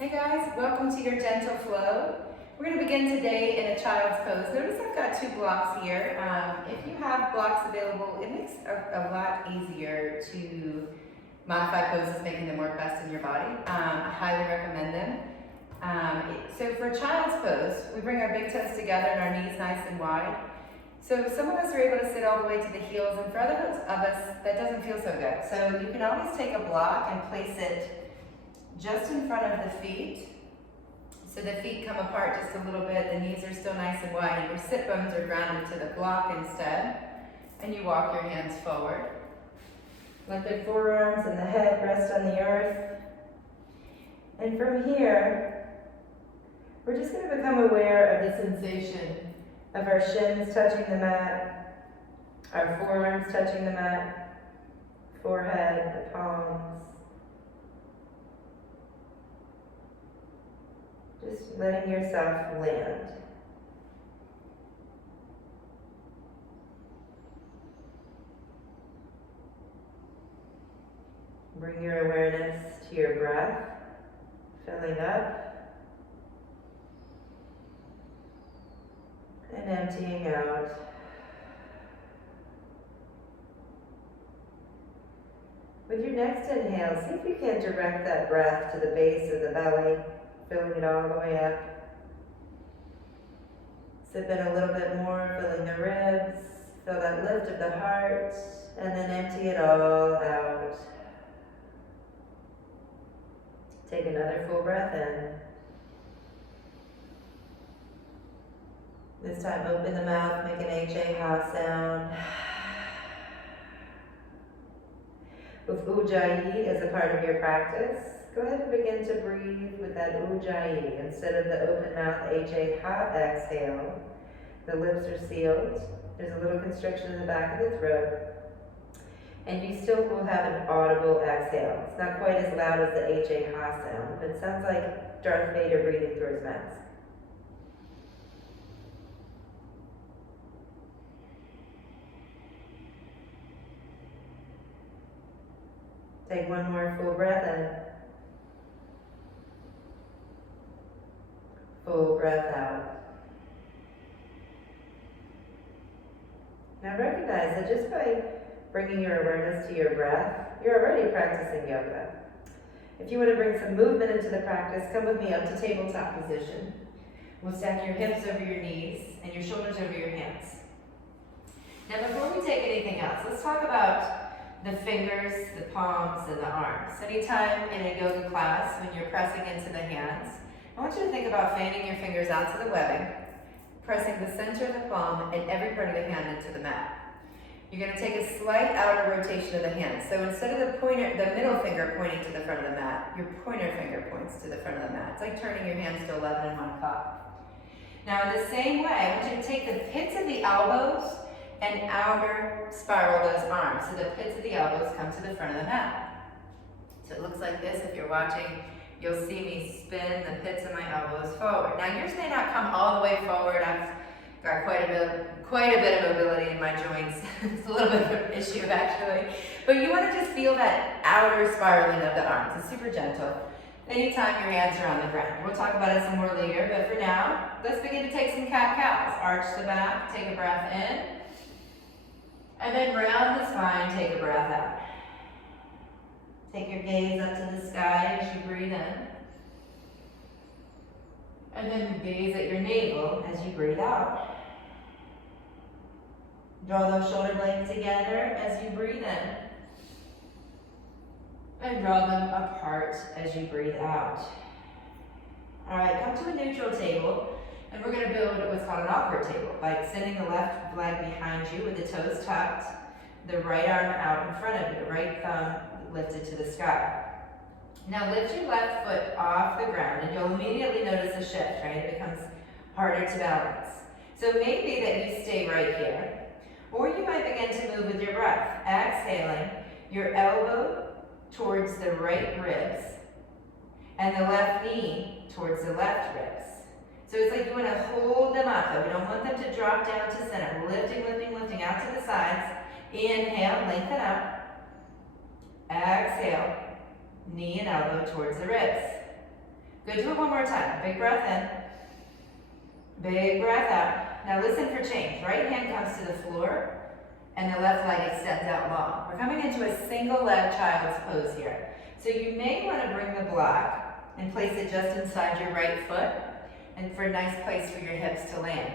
Hey guys, welcome to your gentle flow. We're going to begin today in a child's pose. Notice I've got 2 blocks here. If you have blocks available, it makes a lot easier to modify poses, making them work best in your body. I highly recommend them. So for a child's pose, we bring our big toes together and our knees nice and wide. So some of us are able to sit all the way to the heels, and for others of us, that doesn't feel so good. So you can always take a block and place it just in front of the feet. So the feet come apart just a little bit, the knees are still nice and wide, and your sit bones are grounded to the block instead. And you walk your hands forward. Let the forearms and the head rest on the earth. And from here, we're just going to become aware of the sensation of our shins touching the mat, our forearms touching the mat, forehead, the palms. Just letting yourself land. Bring your awareness to your breath, filling up and emptying out. With your next inhale, see if you can direct that breath to the base of the belly, filling it all the way up. Sip in a little bit more, filling the ribs, feel that lift of the heart, and then empty it all out. Take another full breath in. This time open the mouth, make an H-A-Ha sound. With Ujjayi as a part of your practice, go ahead and begin to breathe with that Ujjayi. Instead of the open mouth H-A-Ha exhale, the lips are sealed. There's a little constriction in the back of the throat. And you still will have an audible exhale. It's not quite as loud as the H-A-Ha sound, but it sounds like Darth Vader breathing through his mask. Take one more full breath in. Full breath out. Now recognize that just by bringing your awareness to your breath, you're already practicing yoga. If you want to bring some movement into the practice, come with me up to tabletop position. We'll stack your hips over your knees and your shoulders over your hands. Now before we take anything else, let's talk about the fingers, the palms, and the arms. Anytime in a yoga class when you're pressing into the hands, I want you to think about fanning your fingers out to the webbing, pressing the center of the palm and every part of the hand into the mat. You're going to take a slight outer rotation of the hand. So instead of the middle finger pointing to the front of the mat, your pointer finger points to the front of the mat. It's like turning your hands to 11 and 1 o'clock. Now in the same way, I want you to take the pits of the elbows and outer spiral those arms. So the pits of the elbows come to the front of the mat. So it looks like this. If you're watching, you'll see me spin the pits of my elbows forward. Now yours may not come all the way forward. I've got quite a bit of mobility in my joints. It's a little bit of an issue actually. But you want to just feel that outer spiraling of the arms. It's super gentle. Anytime your hands are on the ground. We'll talk about it some more later, but for now, let's begin to take some cat-cows. Arch the back, take a breath in. And then round the spine, take a breath out. Take your gaze up to the sky as you breathe in. And then gaze at your navel as you breathe out. Draw those shoulder blades together as you breathe in. And draw them apart as you breathe out. All right, come to a neutral table. And we're going to build what's called an awkward table by extending the left leg behind you with the toes tucked, the right arm out in front of you, right thumb lifted to the sky. Now lift your left foot off the ground and you'll immediately notice a shift, right? It becomes harder to balance. So it may be that you stay right here, or you might begin to move with your breath, exhaling your elbow towards the right ribs and the left knee towards the left ribs. So it's like you want to hold them up, though. We don't want them to drop down to center. Lifting, lifting, lifting out to the sides. Inhale, lengthen up. Exhale, knee and elbow towards the ribs. Good, do it one more time. Big breath in, big breath out. Now listen for change. Right hand comes to the floor, and the left leg extends out long. We're coming into a single leg child's pose here. So you may want to bring the block and place it just inside your right foot, and for a nice place for your hips to land.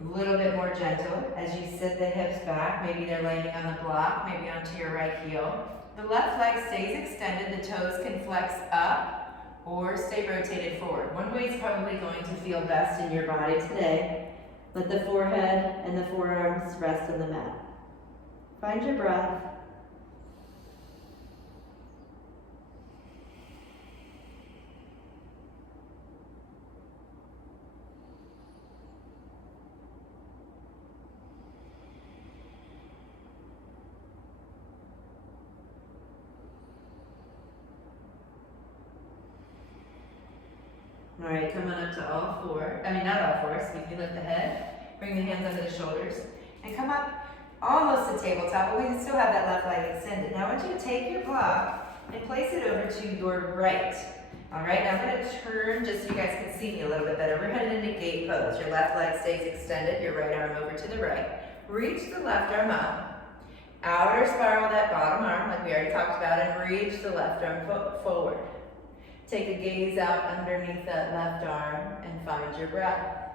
A little bit more gentle as you sit the hips back. Maybe they're landing on the block, maybe onto your right heel. The left leg stays extended. The toes can flex up or stay rotated forward. One way is probably going to feel best in your body today. Let the forehead and the forearms rest on the mat. Find your breath. All right, come on up to not all four, excuse me, lift the head, bring the hands under the shoulders, and come up almost to tabletop, but we can still have that left leg extended. Now I want you to take your block and place it over to your right. All right, now I'm gonna turn just so you guys can see me a little bit better. We're headed into gate pose. Your left leg stays extended, your right arm over to the right. Reach the left arm up. Outer spiral that bottom arm, like we already talked about, and reach the left arm forward. Take a gaze out underneath that left arm and find your breath.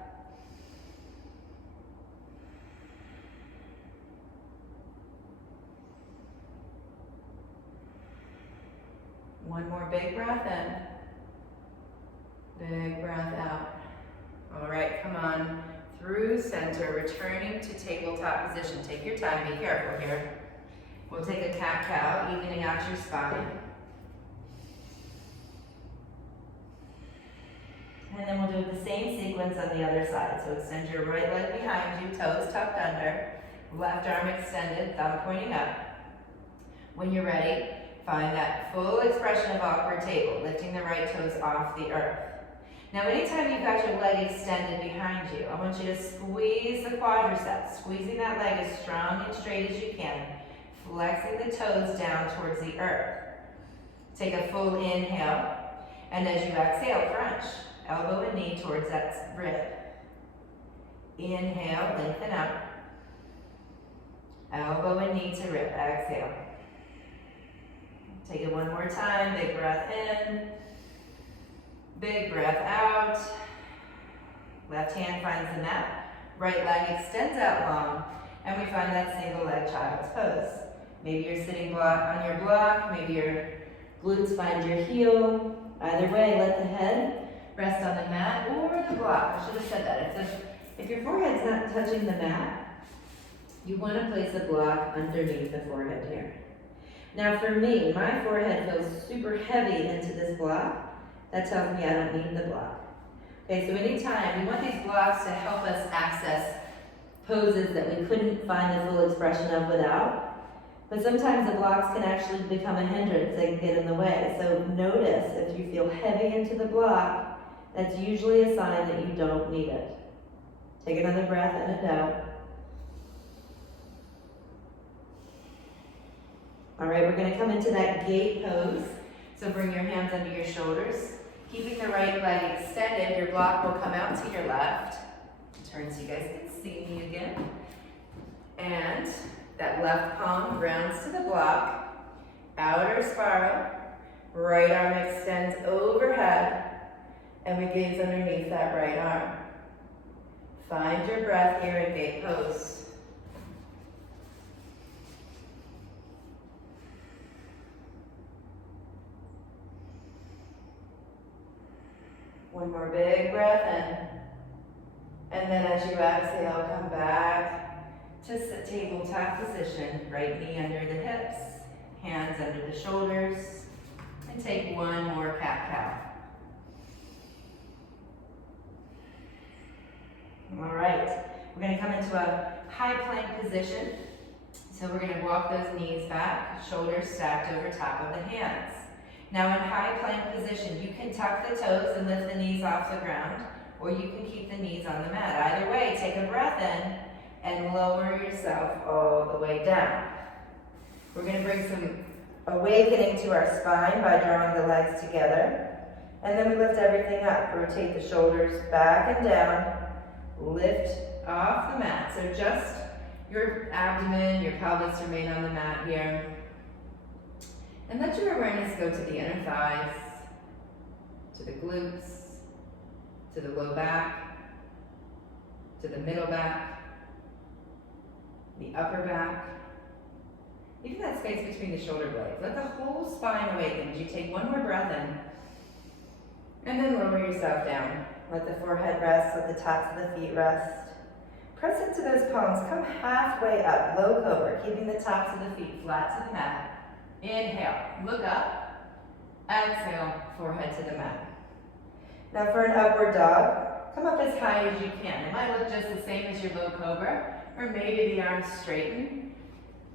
One more big breath in, big breath out. All right, come on through center, returning to tabletop position. Take your time, be careful here. We'll take a cat-cow, evening out your spine. And then we'll do the same sequence on the other side. So extend your right leg behind you, toes tucked under, left arm extended, thumb pointing up. When you're ready, find that full expression of awkward table, lifting the right toes off the earth. Now anytime you've got your leg extended behind you, I want you to squeeze the quadriceps, squeezing that leg as strong and straight as you can, flexing the toes down towards the earth. Take a full inhale, and as you exhale, crunch. Elbow and knee towards that rib. Inhale, lengthen up. Elbow and knee to rib, exhale. Take it one more time, big breath in. Big breath out. Left hand finds the mat. Right leg extends out long, and we find that single leg child's pose. Maybe you're sitting on your block, maybe your glutes find your heel. Either way, let the head rest on the mat or the block. I should have said that. If your forehead's not touching the mat, you want to place a block underneath the forehead here. Now for me, my forehead feels super heavy into this block. That tells me I don't need the block. Okay, so anytime, we want these blocks to help us access poses that we couldn't find the full expression of without. But sometimes the blocks can actually become a hindrance. They can get in the way. So notice if you feel heavy into the block, that's usually a sign that you don't need it. Take another breath in and out. All right, we're going to come into that gate pose. So bring your hands under your shoulders. Keeping the right leg extended, your block will come out to your left. Turn so you guys can see me again. And that left palm rounds to the block. Outer spiral. Right arm extends overhead. And we gaze underneath that right arm. Find your breath here in gate pose. One more big breath in. And then as you exhale, come back to tabletop position. Right knee under the hips, hands under the shoulders, and take one more cat-cow. All right, we're going to come into a high plank position. So we're going to walk those knees back, shoulders stacked over top of the hands. Now in high plank position, you can tuck the toes and lift the knees off the ground, or you can keep the knees on the mat. Either way, take a breath in and lower yourself all the way down. We're going to bring some awakening to our spine by drawing the legs together. And then we lift everything up. Rotate the shoulders back and down. Lift off the mat. So just your abdomen, your pelvis remain on the mat here. And let your awareness go to the inner thighs, to the glutes, to the low back, to the middle back, the upper back, even that space between the shoulder blades. Let the whole spine awaken as you take one more breath in, and then lower yourself down. Let the forehead rest, let the tops of the feet rest. Press into those palms, come halfway up, low cobra, keeping the tops of the feet flat to the mat. Inhale, look up. Exhale, forehead to the mat. Now for an upward dog, come up as high as you can. It might look just the same as your low cobra, or maybe the arms straighten.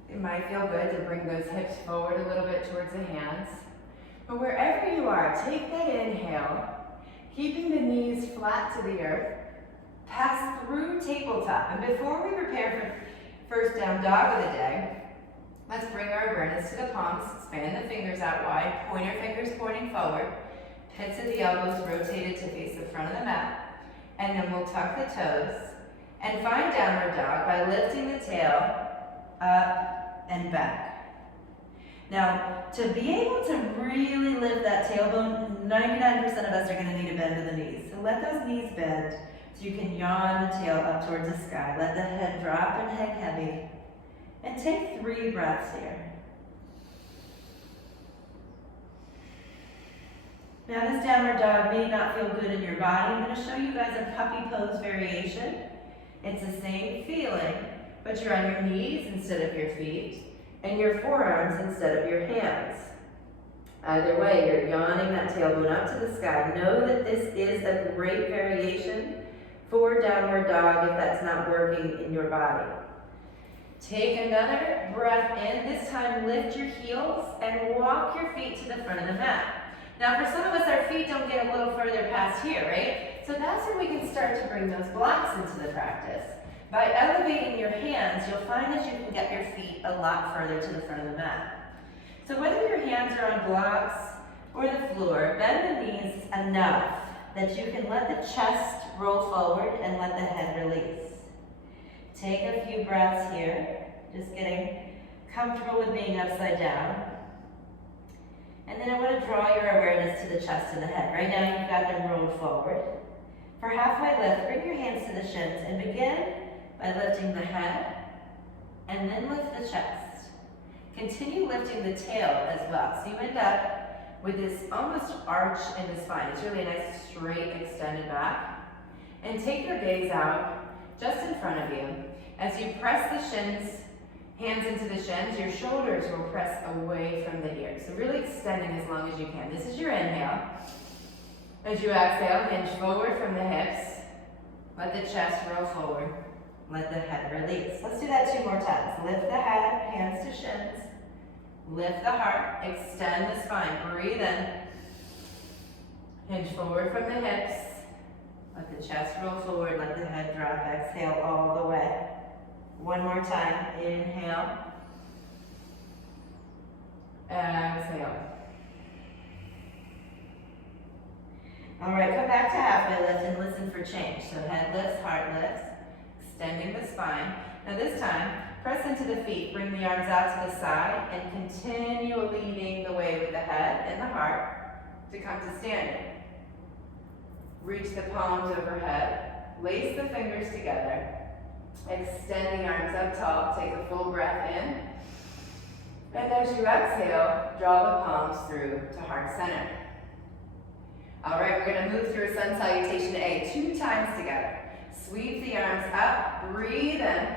It might feel good to bring those hips forward a little bit towards the hands. But wherever you are, take that inhale, keeping the knees flat to the earth. Pass through tabletop. And before we prepare for first down dog of the day, let's bring our awareness to the palms, span the fingers out wide, pointer fingers pointing forward, pits of the elbows rotated to face the front of the mat, and then we'll tuck the toes and find downward dog by lifting the tail up and back. Now, to be able to really lift that tailbone, 99% of us are going to need a bend in the knees. So let those knees bend so you can yawn the tail up towards the sky. Let the head drop and hang heavy. And take 3 breaths here. Now this downward dog may not feel good in your body. I'm going to show you guys a puppy pose variation. It's the same feeling, but you're on your knees instead of your feet, and your forearms instead of your hands. Either way, you're yawning that tailbone up to the sky. Know that this is a great variation for downward dog if that's not working in your body. Take another breath in. This time lift your heels and walk your feet to the front of the mat. Now for some of us, our feet don't get a little further past here, right? So that's when we can start to bring those blocks into the practice. By elevating your hands, you'll find that you can get your feet a lot further to the front of the mat. So whether your hands are on blocks or the floor, bend the knees enough that you can let the chest roll forward and let the head release. Take a few breaths here, just getting comfortable with being upside down. And then I want to draw your awareness to the chest and the head. Right now you've got them rolled forward. For halfway lift, bring your hands to the shins and begin by lifting the head and then lift the chest. Continue lifting the tail as well. So you end up with this almost arch in the spine. It's really a nice straight extended back. And take your gaze out just in front of you. As you press the shins, hands into the shins, your shoulders will press away from the ears. So really extending as long as you can. This is your inhale. As you exhale, hinge forward from the hips. Let the chest roll forward. Let the head release. Let's do that 2 more times. Lift the head, hands to shins. Lift the heart, extend the spine. Breathe in. Hinge forward from the hips. Let the chest roll forward, let the head drop. Exhale all the way. 1 more time. Inhale. Exhale. All right, come back to halfway lift and listen for change. So head lifts, heart lifts, extending the spine. Now this time, press into the feet. Bring the arms out to the side and continue leading the way with the head and the heart to come to standing. Reach the palms overhead. Lace the fingers together. Extend the arms up tall. Take a full breath in. And as you exhale, draw the palms through to heart center. All right, we're going to move through a sun salutation A 2 times together. Sweep the arms up. Breathe in.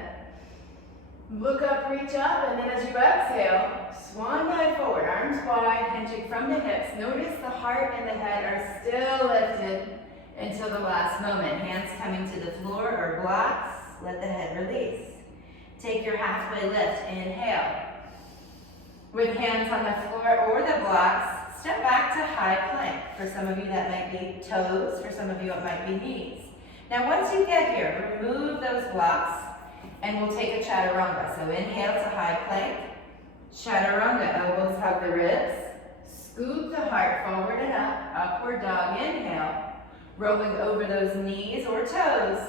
Look up, reach up, and then as you exhale, swan dive forward. Arms wide, hinging from the hips. Notice the heart and the head are still lifted until the last moment. Hands coming to the floor or blocks. Let the head release. Take your halfway lift. Inhale. With hands on the floor or the blocks, step back to high plank. For some of you that might be toes. For some of you it might be knees. Now once you get here, remove those blocks and we'll take a chaturanga. So inhale to high plank. Chaturanga, elbows hug the ribs. Scoop the heart forward and up. Upward dog Rolling over those knees or toes.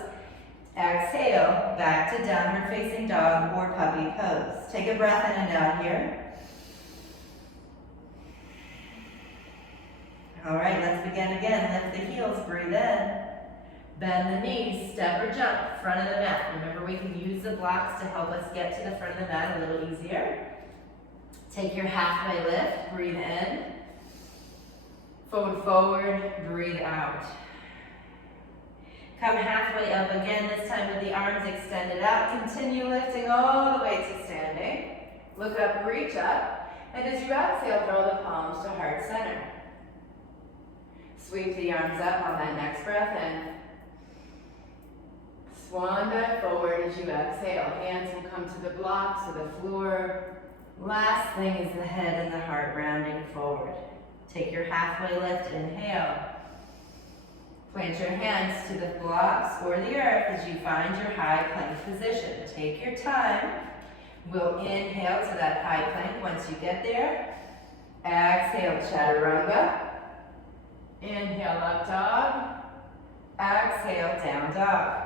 Exhale, back to downward facing dog or puppy pose. Take a breath in and out here. All right, let's begin again. Lift the heels, breathe in. Bend the knees, step or jump, front of the mat. Remember, we can use the blocks to help us get to the front of the mat a little easier. Take your halfway lift, breathe in. Fold forward, breathe out. Come halfway up again, this time with the arms extended out. Continue lifting all the way to standing. Look up, reach up. And as you exhale, draw the palms to heart center. Sweep the arms up on that next breath in. Swan dive forward as you exhale. Hands will come to the blocks, to the floor. Last thing is the head and the heart rounding forward. Take your halfway lift, inhale. Plant your hands to the blocks or the earth as you find your high plank position. Take your time. We'll inhale to that high plank once you get there. Exhale, chaturanga. Inhale, up dog. Exhale, down dog.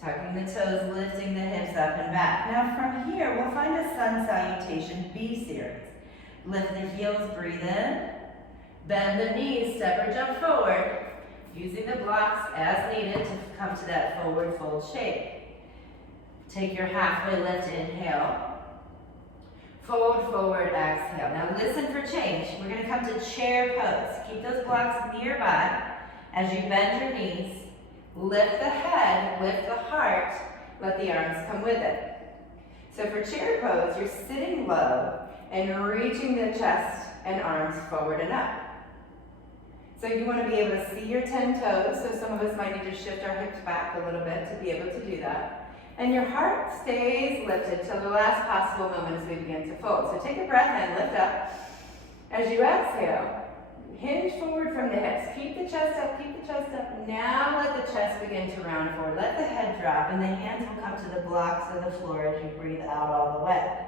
Tucking the toes, lifting the hips up and back. Now from here, we'll find a sun salutation B series. Lift the heels, breathe in. Bend the knees, step or jump forward. Using the blocks as needed to come to that forward fold shape. Take your halfway lift, inhale. Fold forward, exhale. Now listen for change. We're going to come to chair pose. Keep those blocks nearby as you bend your knees. Lift the head, lift the heart, let the arms come with it. So for chair pose, you're sitting low and reaching the chest and arms forward and up. So you want to be able to see your 10 toes, so some of us might need to shift our hips back a little bit to be able to do that. And your heart stays lifted till the last possible moment as we begin to fold. So take a breath in, lift up. As you exhale, hinge forward from the hips. Keep the chest up, keep the chest up. Now let the chest begin to round forward. Let the head drop and the hands will come to the blocks or the floor as you breathe out all the way.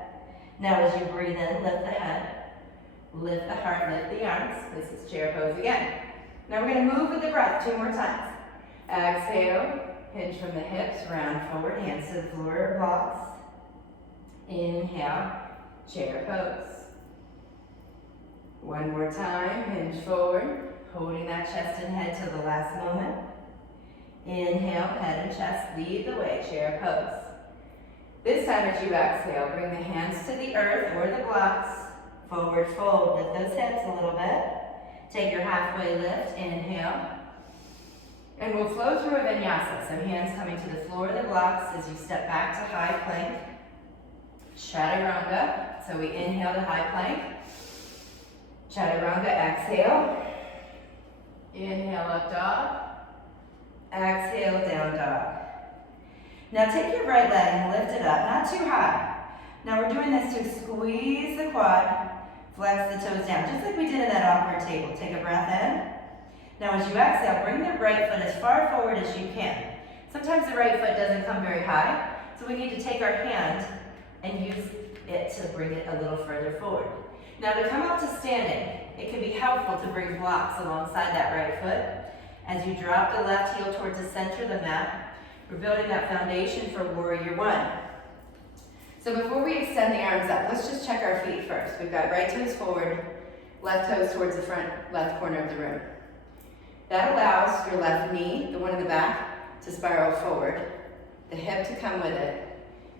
Now as you breathe in, lift the head, lift the heart, lift the arms. This is chair pose again. Now we're going to move with the breath 2 more times. Exhale, hinge from the hips, round forward, hands to the floor or blocks. Inhale, chair pose. One more time, hinge forward, holding that chest and head till the last moment. Inhale, head and chest, lead the way, chair pose. This time as you exhale, bring the hands to the earth or the blocks. Forward fold, lift those hips a little bit. Take your halfway lift, inhale. And we'll flow through a vinyasa. So hands coming to the floor of the blocks as you step back to high plank. Chaturanga. So we inhale to high plank. Chaturanga, exhale. Inhale, up dog. Exhale, down dog. Now take your right leg and lift it up, not too high. Now we're doing this to squeeze the quad, flex the toes down, just like we did in that awkward table. Take a breath in. Now as you exhale, bring the right foot as far forward as you can. Sometimes the right foot doesn't come very high, so we need to take our hand and use it to bring it a little further forward. Now to come out to standing, it can be helpful to bring blocks alongside that right foot. As you drop the left heel towards the center of the mat, we're building that foundation for Warrior One. So before we extend the arms up, let's just check our feet first. We've got right toes forward, left toes towards the front left corner of the room. That allows your left knee, the one in the back, to spiral forward, the hip to come with it,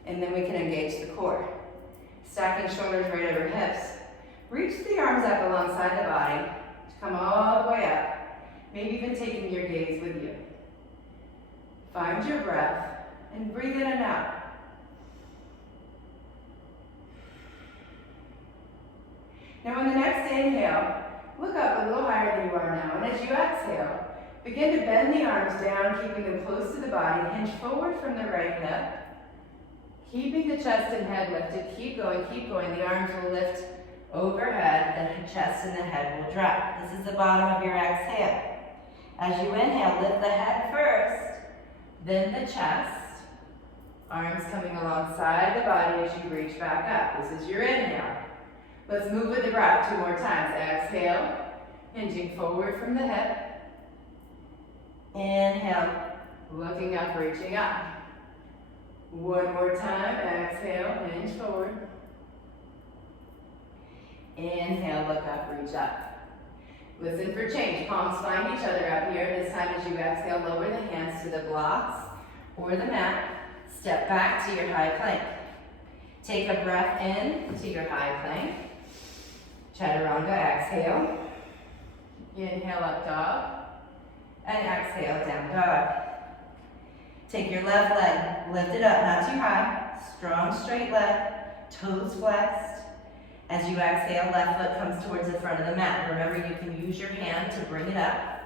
and then we can engage the core. Stacking shoulders right over hips. Reach the arms up alongside the body to come all the way up, maybe even taking your gaze with you. Find your breath and breathe in and out. Now on the next inhale, look up a little higher than you are now, and as you exhale, begin to bend the arms down, keeping them close to the body. Hinge forward from the right hip, keeping the chest and head lifted. Keep going, keep going. The arms will lift overhead, the chest and the head will drop. This is the bottom of your exhale. As you inhale, lift the head first, then the chest. Arms coming alongside the body as you reach back up. This is your inhale. Let's move with the breath 2 more times. Exhale, hinging forward from the hip. Inhale. Looking up, reaching up. One more time. Exhale, hinge forward. Inhale, look up, reach up. Listen for change. Palms find each other up here. This time as you exhale, lower the hands to the blocks or the mat. Step back to your high plank. Take a breath in to your high plank. Chaturanga, exhale. Inhale, up dog. And exhale, down dog. Take your left leg, lift it up, not too high. Strong, straight leg, toes flexed. As you exhale, left foot comes towards the front of the mat. Remember, you can use your hand to bring it up.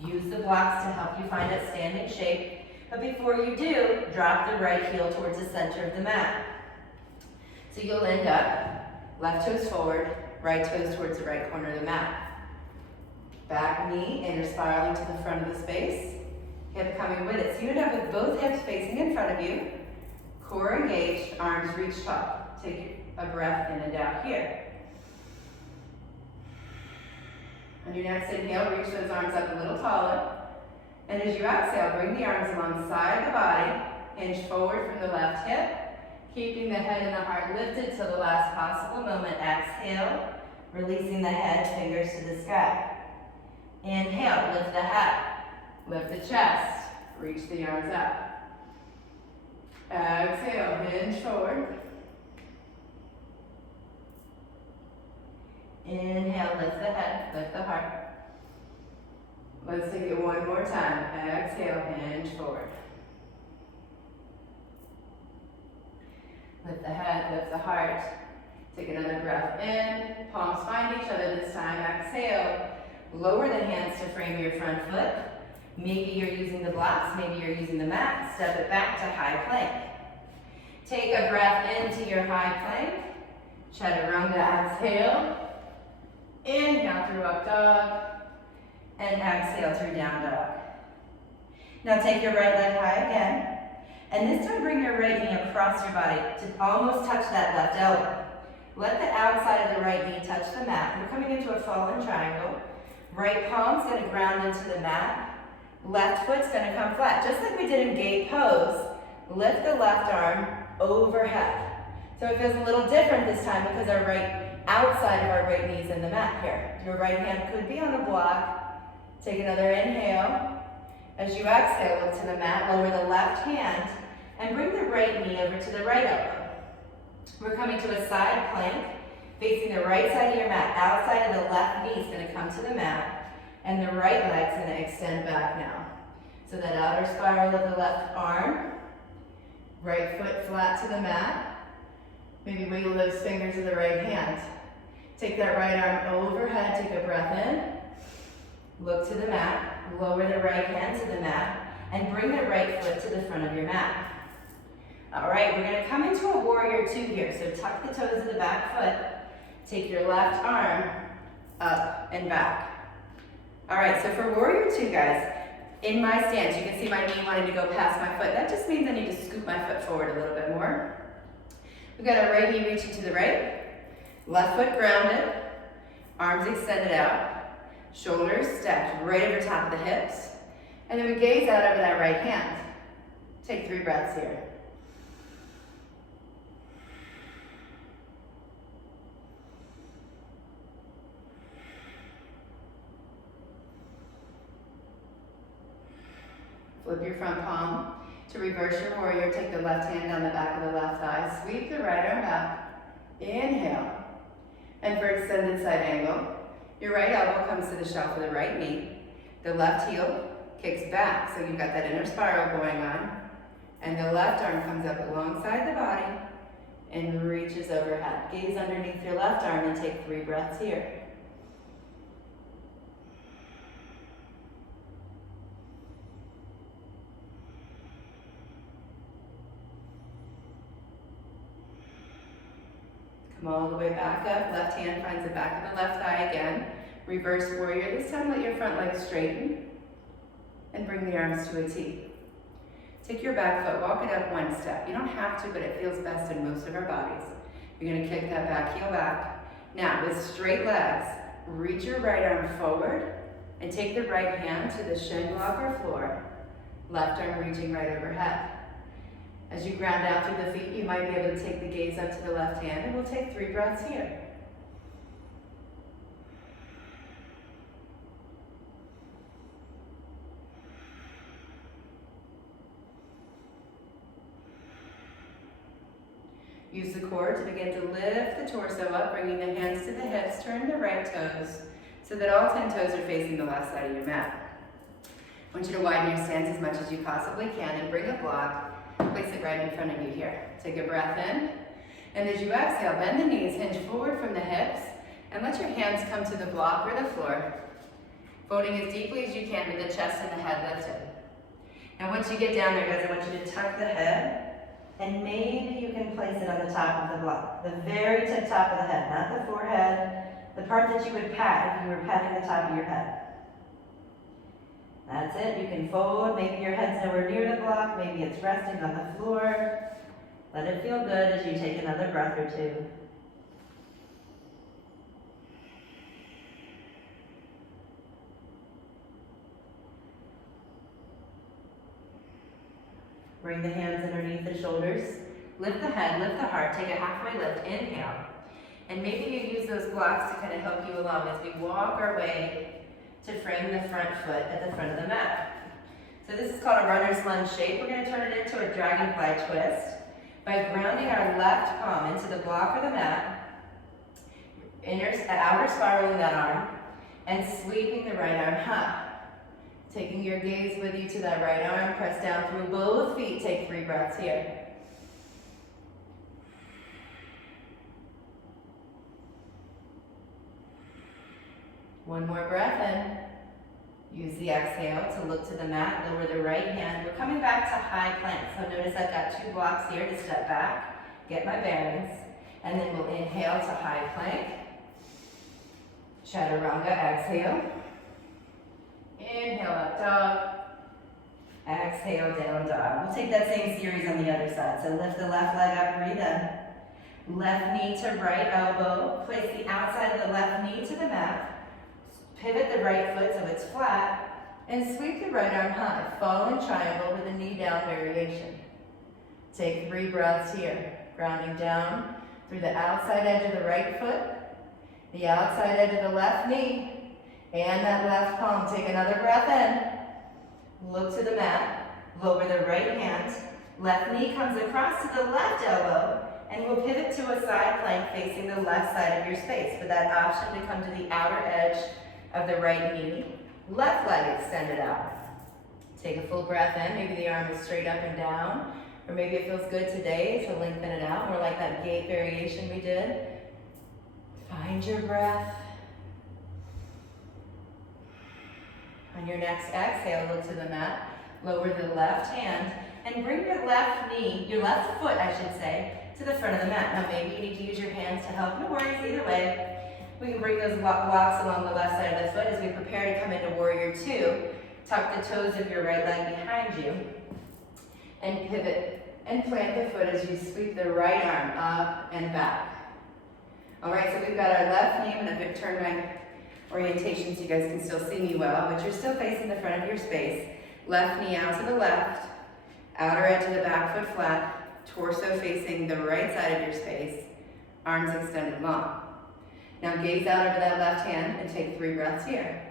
Use the blocks to help you find a standing shape. But before you do, drop the right heel towards the center of the mat. So you'll end up, left toes forward, right toes towards the right corner of the mat. Back knee, inner spiraling to the front of the space. Hip coming with it. So you end up with both hips facing in front of you. Core engaged, arms reach top. Take a breath in and out here. On your next inhale, reach those arms up a little taller. And as you exhale, bring the arms alongside the body. Hinge forward from the left hip. Keeping the head and the heart lifted till the last possible moment. Exhale, releasing the head, fingers to the sky. Inhale, lift the head. Lift the chest. Reach the arms up. Exhale, hinge forward. Inhale, lift the head, lift the heart. Let's take it one more time. Exhale, hinge forward. Lift the head, lift the heart. Take another breath in. Palms find each other this time. Exhale. Lower the hands to frame your front foot. Maybe you're using the blocks, maybe you're using the mat. Step it back to high plank. Take a breath into your high plank. Chaturanga, exhale. Inhale through up dog. And exhale through down dog. Now take your right leg high again. And this time bring your right knee across your body to almost touch that left elbow. Let the outside of the right knee touch the mat. We're coming into a fallen triangle. Right palm's gonna ground into the mat. Left foot's gonna come flat. Just like we did in gate pose, lift the left arm overhead. So it feels a little different this time because our right outside of our right knee's in the mat here. Your right hand could be on the block. Take another inhale. As you exhale, look to the mat, lower the left hand, and bring the right knee over to the right elbow. We're coming to a side plank, facing the right side of your mat. Outside of the left knee is going to come to the mat, and the right leg's going to extend back now. So that outer spiral of the left arm, right foot flat to the mat. Maybe wiggle those fingers of the right hand. Take that right arm overhead, take a breath in. Look to the mat, lower the right hand to the mat, and bring the right foot to the front of your mat. All right, we're gonna come into a warrior two here. So tuck the toes of the back foot, take your left arm up and back. All right, so for warrior two, guys, in my stance, you can see my knee wanting to go past my foot. That just means I need to scoop my foot forward a little bit more. We've got our right knee reaching to the right, left foot grounded, arms extended out, shoulders stacked right over top of the hips. And then we gaze out over that right hand. Take 3 breaths here. Flip your front palm to reverse your warrior. Take the left hand down the back of the left thigh. Sweep the right arm back. Inhale. And for extended side angle, your right elbow comes to the shelf of the right knee. The left heel kicks back, so you've got that inner spiral going on. And the left arm comes up alongside the body and reaches overhead. Gaze underneath your left arm and take 3 breaths here. Come all the way back up. Left hand finds the back of the left thigh again. Reverse warrior. This time let your front leg straighten and bring the arms to a T. Take your back foot, walk it up 1 step. You don't have to, but it feels best in most of our bodies. You're gonna kick that back heel back. Now, with straight legs, reach your right arm forward And take the right hand to the shin block or floor, left arm reaching right overhead. As you ground out through the feet, you might be able to take the gaze up to the left hand, and we'll take 3 breaths here. Use the core to begin to lift the torso up, bringing the hands to the hips, turn the right toes so that all 10 toes are facing the left side of your mat. I want you to widen your stance as much as you possibly can and bring a block, place it right in front of you here. Take a breath in, and as you exhale, bend the knees, hinge forward from the hips, and let your hands come to the block or the floor, folding as deeply as you can with the chest and the head lifted. And once you get down there, guys, I want you to tuck the head, and maybe you can place it on the top of the block, the very top of the head, not the forehead, the part that you would pat if you were patting the top of your head. That's it. You can fold. Maybe your head's nowhere near the block. Maybe it's resting on the floor. Let it feel good as you take another breath or two. Bring the hands underneath the shoulders. Lift the head, lift the heart. Take a halfway lift. Inhale. And maybe you use those blocks to kind of help you along as we walk our way to frame the front foot at the front of the mat. So this is called a runner's lunge shape. We're going to turn it into a dragonfly twist by grounding our left palm into the block or the mat, outer spiraling that arm, and sweeping the right arm high. Taking your gaze with you to that right arm, press down through both feet, take 3 breaths here. One more breath in. Use the exhale to look to the mat, lower the right hand. We're coming back to high plank. So notice I've got 2 blocks here to step back, get my bearings, and then we'll inhale to high plank. Chaturanga, exhale. Inhale, up dog. Exhale, down dog. We'll take that same series on the other side. So lift the left leg up, breathe in. Left knee to right elbow. Place the outside of the left knee to the mat. Pivot the right foot so it's flat, and sweep the right arm high. Fall in triangle with a knee down variation. Take 3 breaths here, grounding down through the outside edge of the right foot, the outside edge of the left knee, and that left palm. Take another breath in. Look to the mat, lower the right hand, left knee comes across to the left elbow, and we'll pivot to a side plank facing the left side of your space with that option to come to the outer edge of the right knee, left leg extended out. Take a full breath in. Maybe the arm is straight up and down, or maybe it feels good today to lengthen it out, more like that gate variation we did. Find your breath. On your next exhale, look to the mat, lower the left hand, and bring your left knee, your left foot, I should say, to the front of the mat. Now maybe you need to use your hands to help. No worries, either way. We can bring those blocks along the left side of the foot as we prepare to come into Warrior 2. Tuck the toes of your right leg behind you and pivot and plant the foot as you sweep the right arm up and back. All right, so we've got our left knee. I'm going to turn my orientation so you guys can still see me well, but you're still facing the front of your space. Left knee out to the left, outer edge of the back foot flat, torso facing the right side of your space, arms extended long. Now gaze out over that left hand and take 3 breaths here.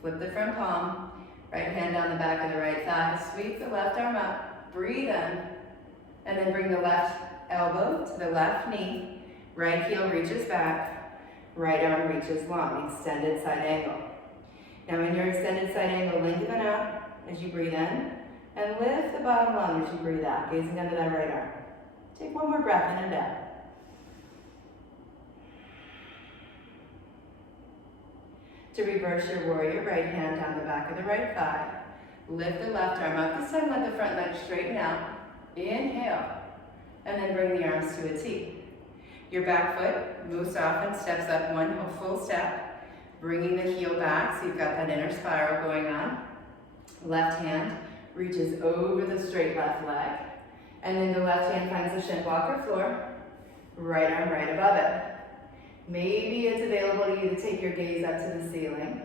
Flip the front palm, right hand on the back of the right thigh, sweep the left arm up, breathe in, and then bring the left elbow to the left knee, right heel reaches back, right arm reaches long, extended side angle. Now in your extended side angle, lengthen out as you breathe in, and lift the bottom lung as you breathe out, gazing under that right arm. Take 1 more breath in and down. To reverse your warrior, right hand on the back of the right thigh. Lift the left arm up. This time let the front leg straighten out. Inhale, and then bring the arms to a T. Your back foot most often steps up 1 full step, bringing the heel back so you've got that inner spiral going on. Left hand reaches over the straight left leg. And then the left hand finds the shin block or floor, right arm right above it. Maybe it's available to you to take your gaze up to the ceiling.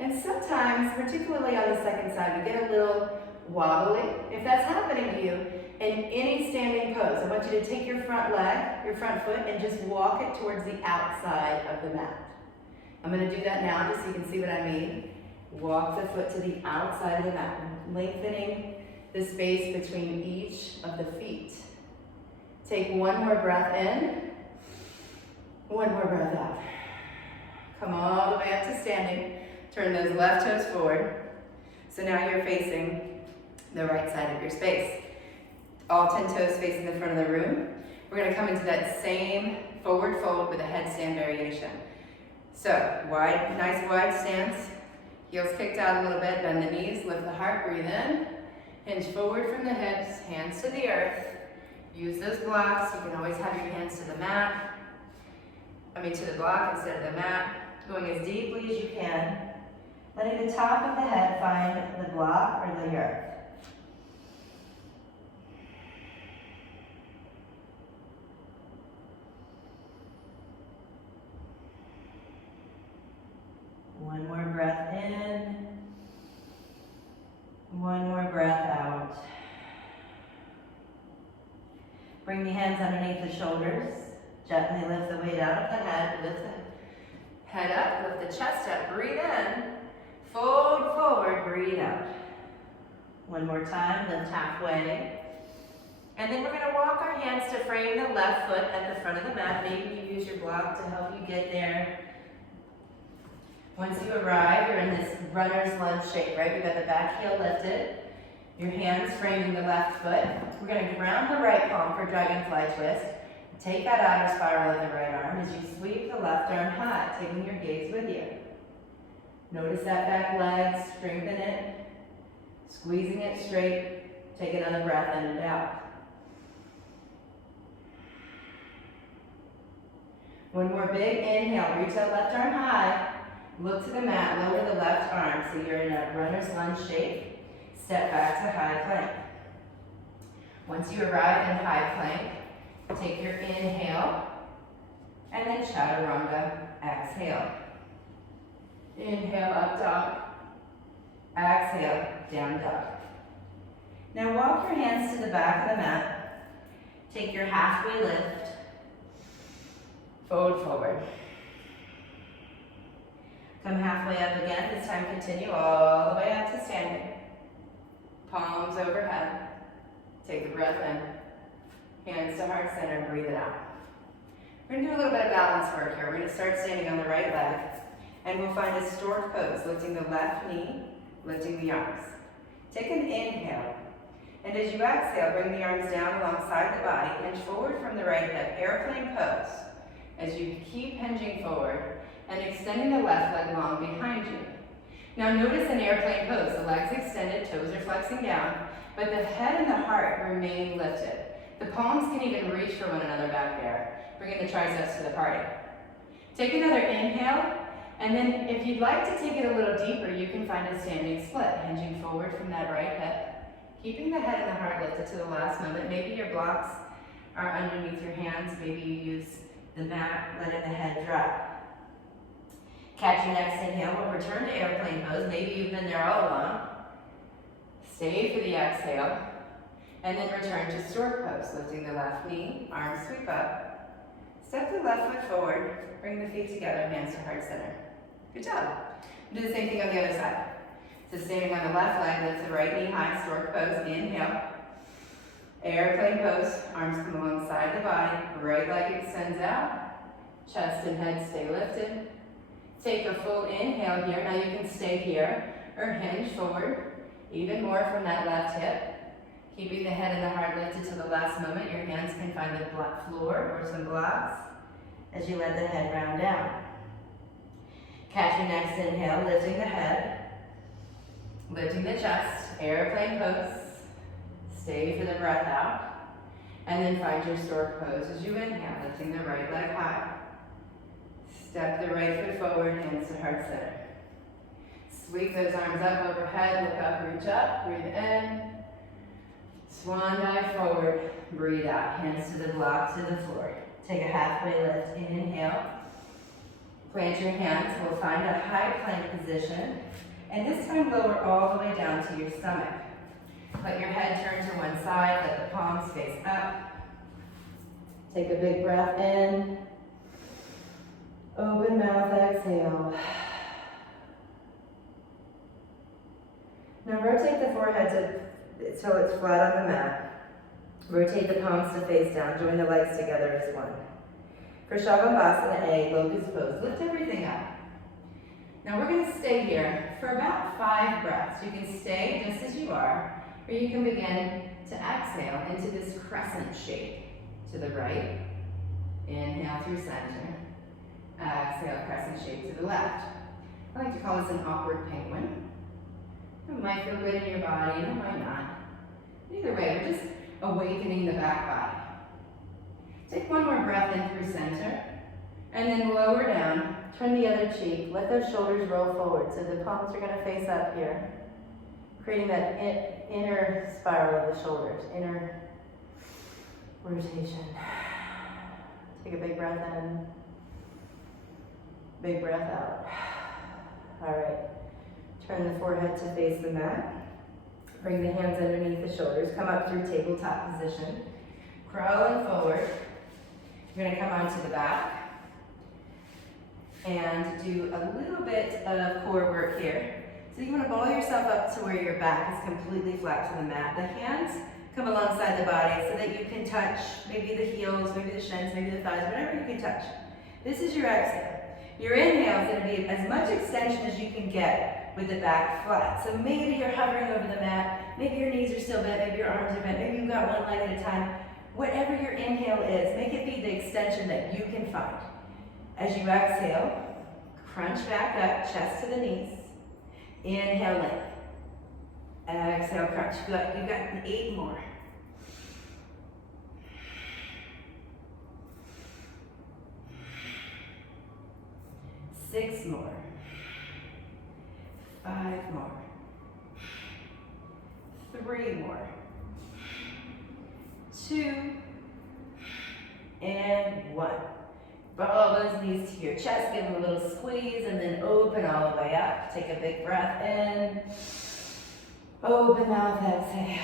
And sometimes, particularly on the second side, we get a little wobbly. If that's happening to you, in any standing pose, I want you to take your front leg, your front foot, and just walk it towards the outside of the mat. I'm going to do that now just so you can see what I mean. Walk the foot to the outside of the mat, lengthening the space between each of the feet. Take one more breath in, one more breath out. Come all the way up to standing. Turn those left toes forward. So now you're facing the right side of your space. All 10 toes facing the front of the room. We're going to come into that same forward fold with a headstand variation. So, wide, nice wide stance. Heels kicked out a little bit, bend the knees, lift the heart, breathe in. Hinge forward from the hips, hands to the earth. Use those blocks. You can always have your hands to the mat. To the block instead of the mat. Going as deeply as you can. Letting the top of the head find the block or the earth. One more breath in. One more breath out. Bring the hands underneath the shoulders. Gently lift the weight out of the head. Lift the head up, lift the chest up. Breathe in. Fold forward, breathe out. One more time, lift halfway. And then we're going to walk our hands to frame the left foot at the front of the mat. Maybe you use your block to help you get there. Once you arrive, you're in this runner's lunge shape, right? We've got the back heel lifted. Your hands framing the left foot. We're going to ground the right palm for dragonfly twist. Take that outer spiral of the right arm as you sweep the left arm high, taking your gaze with you. Notice that back leg, strengthen it, squeezing it straight. Take another breath in and out. One more big inhale, reach that left arm high. Look to the mat, lower the left arm so you're in a runner's lunge shape. Step back to high plank. Once you arrive in high plank, take your inhale and then chaturanga, exhale. Inhale, up dog. Exhale, down dog. Now walk your hands to the back of the mat. Take your halfway lift. Fold forward. Come halfway up again. This time continue all the way up to standing. Palms overhead. Take the breath in. Hands to heart center. Breathe it out. We're going to do a little bit of balance work here. We're going to start standing on the right leg. And we'll find a stork pose, lifting the left knee, lifting the arms. Take an inhale. And as you exhale, bring the arms down alongside the body. Hinge forward from the right hip. Airplane pose. As you keep hinging forward and extending the left leg long behind you. Now notice an airplane pose. The legs extended, toes are flexing down, but the head and the heart remain lifted. The palms can even reach for one another back there, bringing the triceps to the party. Take another inhale, and then if you'd like to take it a little deeper, you can find a standing split, hinging forward from that right hip, keeping the head and the heart lifted to the last moment. Maybe your blocks are underneath your hands. Maybe you use the mat, letting the head drop. Catch your next inhale. We'll return to airplane pose. Maybe you've been there all along. Stay for the exhale. And then return to stork pose, lifting the left knee, arms sweep up. Step the left foot forward. Bring the feet together, hands to heart center. Good job. Do the same thing on the other side. So standing on the left leg, lift the right knee high, stork pose, inhale. Airplane pose, arms come alongside the body, right leg extends out, chest and head stay lifted. Take a full inhale here. Now you can stay here or hinge forward, even more from that left hip. Keeping the head and the heart lifted to the last moment. Your hands can find the floor or some blocks as you let the head round down. Catch your next inhale, lifting the head, lifting the chest, airplane pose. Stay for the breath out, and then find your stork pose as you inhale, lifting the right leg high. Step the right foot forward, hands to heart center. Sweep those arms up overhead, look up, reach up, breathe in. Swan dive forward, breathe out, hands to the block, to the floor. Take a halfway lift, inhale. Plant your hands, we'll find a high plank position. And this time lower all the way down to your stomach. Let your head turn to one side, let the palms face up. Take a big breath in. Open mouth, exhale. Now rotate the forehead so it's flat on the mat. Rotate the palms to face down, join the legs together as one. For Shavasana A, locust pose, lift everything up. Now we're going to stay here for about 5 breaths. You can stay just as you are, or you can begin to exhale into this crescent shape to the right. Inhale through center. Exhale, crescent shape to the left. I like to call this an awkward penguin. It might feel good in your body, and it might not. Either way, we're just awakening the back body. Take one more breath in through center, and then lower down. Turn the other cheek. Let those shoulders roll forward, so the palms are going to face up here, creating that inner spiral of the shoulders, inner rotation. Take a big breath in, big breath out. All right. Turn the forehead to face the mat. Bring the hands underneath the shoulders. Come up through tabletop position. Crawling forward. You're going to come onto the back and do a little bit of core work here. So you want to ball yourself up to where your back is completely flat to the mat. The hands come alongside the body so that you can touch maybe the heels, maybe the shins, maybe the thighs, whatever you can touch. This is your exhale. Your inhale is going to be as much extension as you can get with the back flat. So maybe you're hovering over the mat, maybe your knees are still bent, maybe your arms are bent, maybe you've got one leg at a time. Whatever your inhale is, make it be the extension that you can find. As you exhale, crunch back up, chest to the knees. Inhale, length. Exhale, crunch. Good. You've got 8 more. 6 more. 5 more. 3 more. 2 and 1. Ball those knees to your chest, give them a little squeeze, and then open all the way up. Take a big breath in. Open mouth, exhale.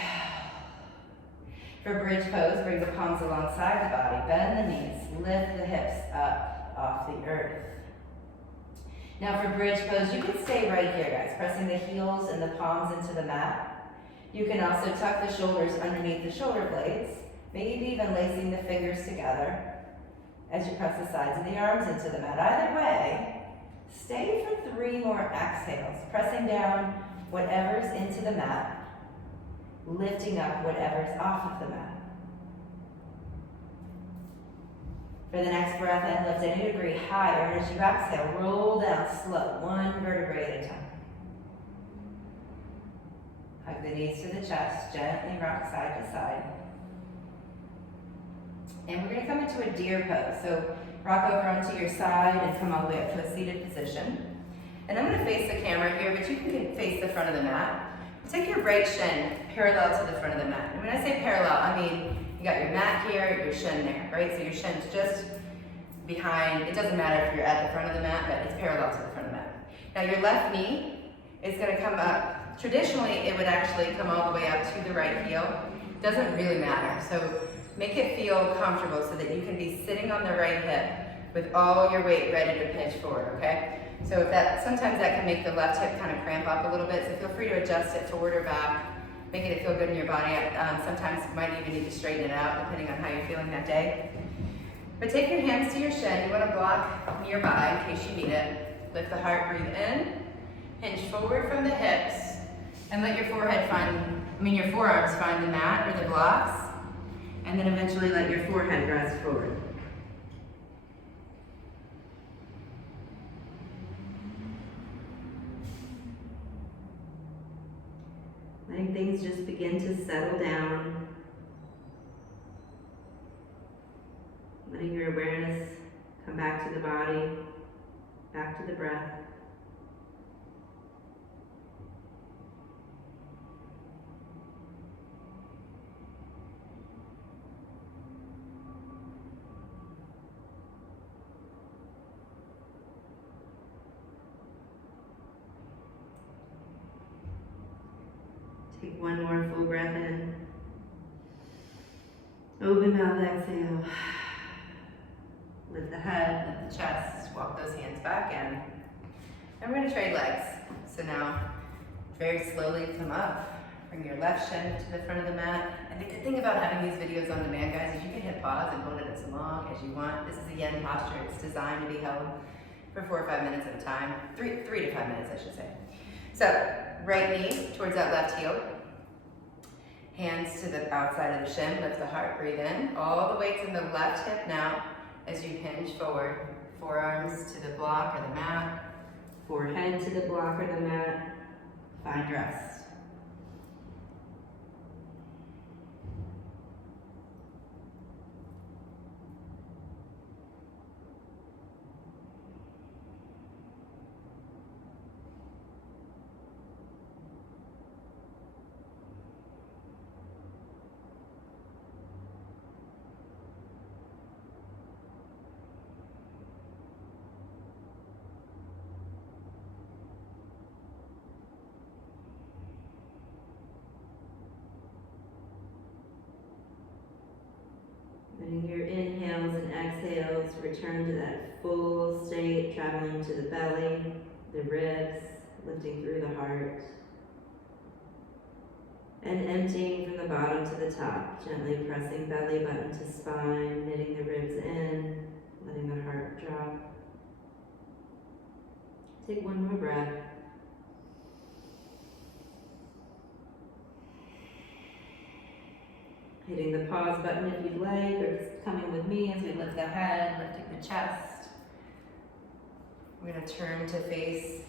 For bridge pose, bring the palms alongside the body, bend the knees, lift the hips up off the earth. Now for bridge pose, you can stay right here, guys, pressing the heels and the palms into the mat. You can also tuck the shoulders underneath the shoulder blades, maybe even lacing the fingers together as you press the sides of the arms into the mat. Either way, stay for 3 more exhales, pressing down whatever's into the mat, lifting up whatever's off of the mat. For the next breath in, lift any degree higher, and as you exhale, roll down slow, 1 vertebrae at a time. Hug the knees to the chest, gently rock side to side. And we're going to come into a deer pose. So rock over onto your side and come all the way up to a seated position. And I'm going to face the camera here, but you can face the front of the mat. Take your right shin parallel to the front of the mat. And when I say parallel, I mean you got your mat here, your shin there, right? So your shin's just behind. It doesn't matter if you're at the front of the mat, but it's parallel to the front of the mat. Now your left knee is going to come up. Traditionally, it would actually come all the way up to the right heel. Doesn't really matter. So make it feel comfortable so that you can be sitting on the right hip with all your weight ready to pinch forward, okay? So if that, sometimes that can make the left hip kind of cramp up a little bit, so feel free to adjust it forward or back, making it feel good in your body. Sometimes you might even need to straighten it out depending on how you're feeling that day. But take your hands to your shin. You want to block nearby in case you need it. Lift the heart, breathe in, hinge forward from the hips, and let your your forearms find the mat or the blocks. And then eventually let your forehead rest forward. Letting things just begin to settle down. Letting your awareness come come back to the body, back to the breath. Take one more full breath in. Open mouth, exhale. Lift the head, lift the chest, walk those hands back in. And we're gonna trade legs. So now, very slowly come up. Bring your left shin to the front of the mat. And the good thing about having these videos on demand, guys, is you can hit pause and hold it as long as you want. This is a yen posture. It's designed to be held for 4 or 5 minutes at a time. 3 to 5 minutes, I should say. So, right knee towards that left heel. Hands to the outside of the shin. Lift the heart, breathe in. All the weight's in the left hip now as you hinge forward. Forearms to the block or the mat. Forehead to the block or the mat. Find rest. Letting your inhales and exhales return to that full state, traveling to the belly, the ribs, lifting through the heart. And emptying from the bottom to the top, gently pressing belly button to spine, knitting the ribs in, letting the heart drop. Take one more breath. Hitting the pause button if you'd like, or just coming with me as we lift the head, lifting the chest. We're going to turn to face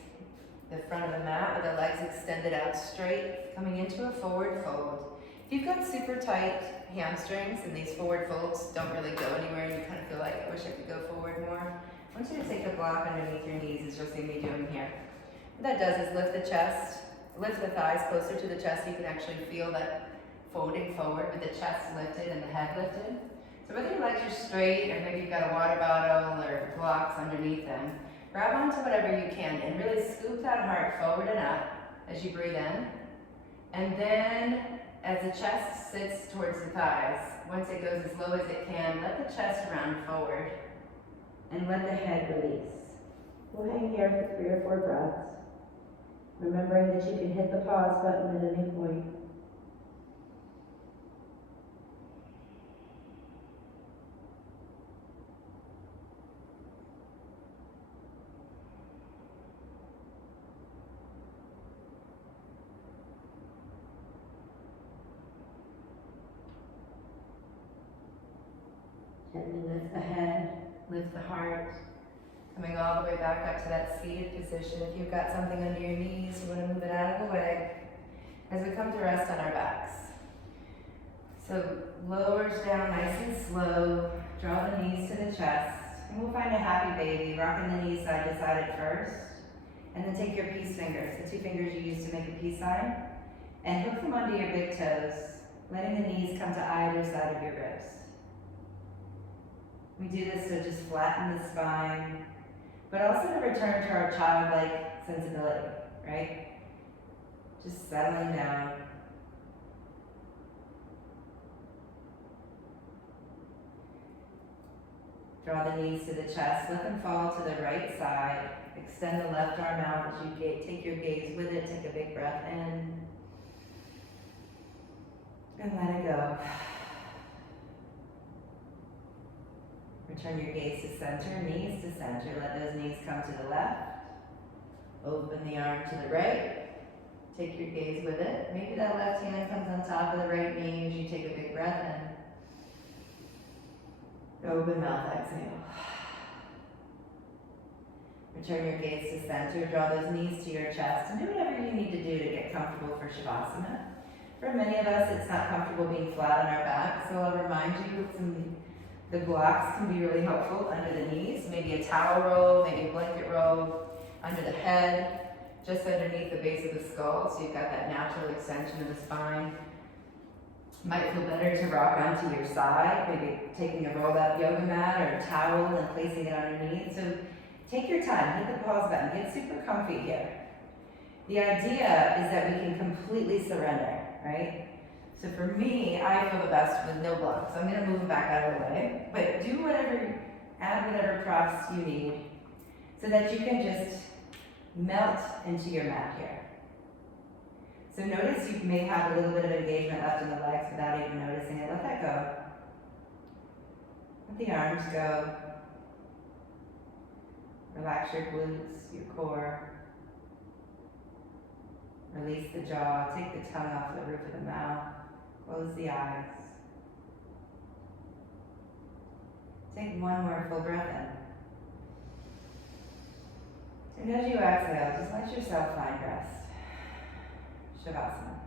the front of the mat with the legs extended out straight, coming into a forward fold. If you've got super tight hamstrings and these forward folds don't really go anywhere and you kind of feel like, I wish I could go forward more, I want you to take the block underneath your knees as you'll see me doing here. What that does is lift the chest, lift the thighs closer to the chest. You can actually feel that folding forward with the chest lifted and the head lifted. So whether your legs are straight or maybe you've got a water bottle or blocks underneath them, grab onto whatever you can and really scoop that heart forward and up as you breathe in. And then as the chest sits towards the thighs, once it goes as low as it can, let the chest round forward and let the head release. We'll hang here for 3 or 4 breaths, remembering that you can hit the pause button at any point. Gently lift the head, lift the heart, coming all the way back up to that seated position. If you've got something under your knees, you want to move it out of the way as we come to rest on our backs. So lowers down nice and slow, draw the knees to the chest, and we'll find a happy baby, rocking the knees side to side at first, and then take your peace fingers, the 2 fingers you use to make a peace sign, and hook them under your big toes, letting the knees come to either side of your wrist. We do this to just flatten the spine, but also to return to our childlike sensibility, right? Just settling down. Draw the knees to the chest, let them fall to the right side. Extend the left arm out as you take your gaze with it. Take a big breath in. And let it go. Return your gaze to center, knees to center. Let those knees come to the left. Open the arm to the right. Take your gaze with it. Maybe that left hand comes on top of the right knee as you take a big breath in. Open mouth, exhale. Return your gaze to center. Draw those knees to your chest and do whatever you need to do to get comfortable for Shavasana. For many of us, it's not comfortable being flat on our back, so I'll remind you the blocks can be really helpful under the knees. Maybe a towel roll, maybe a blanket roll, under the head, just underneath the base of the skull, so you've got that natural extension of the spine. Might feel better to rock onto your side, maybe taking a rolled up yoga mat or a towel and placing it underneath. So take your time, hit the pause button, get super comfy here. The idea is that we can completely surrender. right? So for me, I feel the best with no blocks. I'm gonna move them back out of the way, but add whatever props you need so that you can just melt into your mat here. So notice you may have a little bit of engagement left in the legs without even noticing it. Let that go. Let the arms go. Relax your glutes, your core. Release the jaw. Take the tongue off the roof of the mouth. Close the eyes. Take one more full breath in. And as you exhale, just let yourself find rest. Shavasana.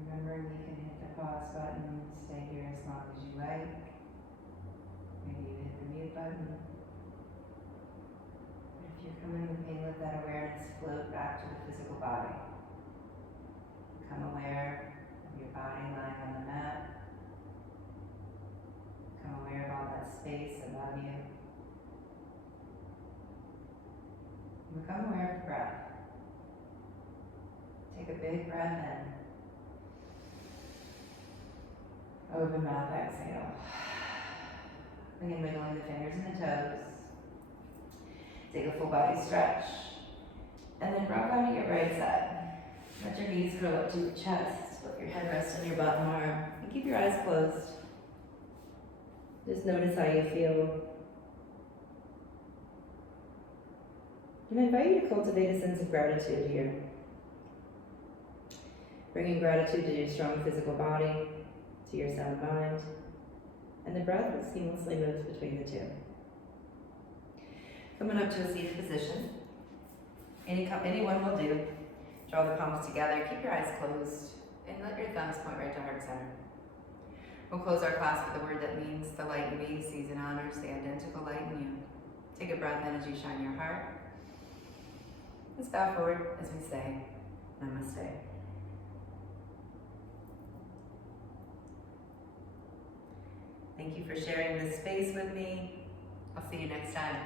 Remembering you can hit the pause button, stay here as long as you like. Maybe you hit the mute button. But if you're coming with me, let that awareness float back to the physical body. Become aware of your body lying on the mat. Become aware of all that space above you. Become aware of the breath. Take a big breath in. Open mouth, exhale. Begin wiggling the fingers and the toes. Take a full body stretch. And then rock onto your right side. Let your knees curl up to your chest. Let your head rest on your bottom arm. And keep your eyes closed. Just notice how you feel. And I invite you to cultivate a sense of gratitude here. Bringing gratitude to your strong physical body, to your sound mind, and the breath that seamlessly moves between the two. Coming up to a seated position. Anyone will do. Draw the palms together, keep your eyes closed, and let your thumbs point right to heart center. We'll close our class with the word that means the light in me sees and honors the identical light in you. Take a breath in as you shine your heart. Let's bow forward as we say, Namaste. Thank you for sharing this space with me. I'll see you next time.